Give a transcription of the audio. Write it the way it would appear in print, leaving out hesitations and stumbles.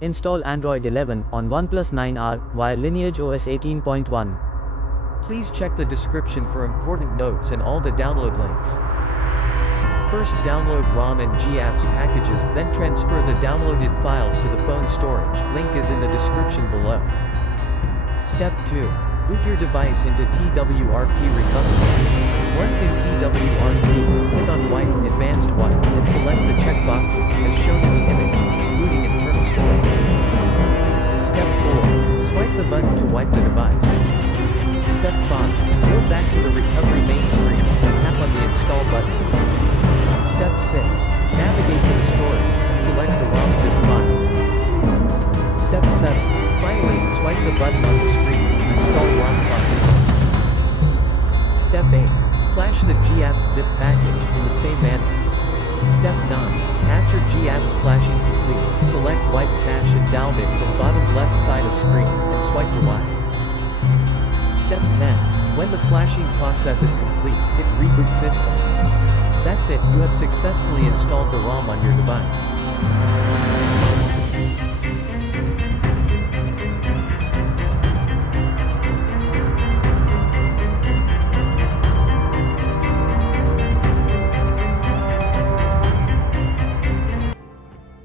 Install Android 11 on OnePlus 9R via Lineage OS 18.1. Please check the description for important notes and all the download links. First download ROM and GApps packages, then transfer the downloaded files to the phone storage. Link is in the description below. Step 2. Boot your device into TWRP recovery. Once in TWRP, click on Wipe, Advanced Wipe, and select the checkboxes, as shown in the image, excluding internal storage. Step 4. Swipe the button to wipe the device. Step 5. Go back to the recovery main screen, and tap on the Install button. Step 6. Navigate to the storage, and select the ROM zip file. Step 7. Finally, swipe the button on the screen to install ROM file. Step 8. Flash the GApps zip package, in the same manner. Step 9. After GApps flashing completes, select Wipe Cache and download from bottom left side of screen, and swipe to wipe. Step 10. When the flashing process is complete, hit Reboot System. That's it, you have successfully installed the ROM on your device.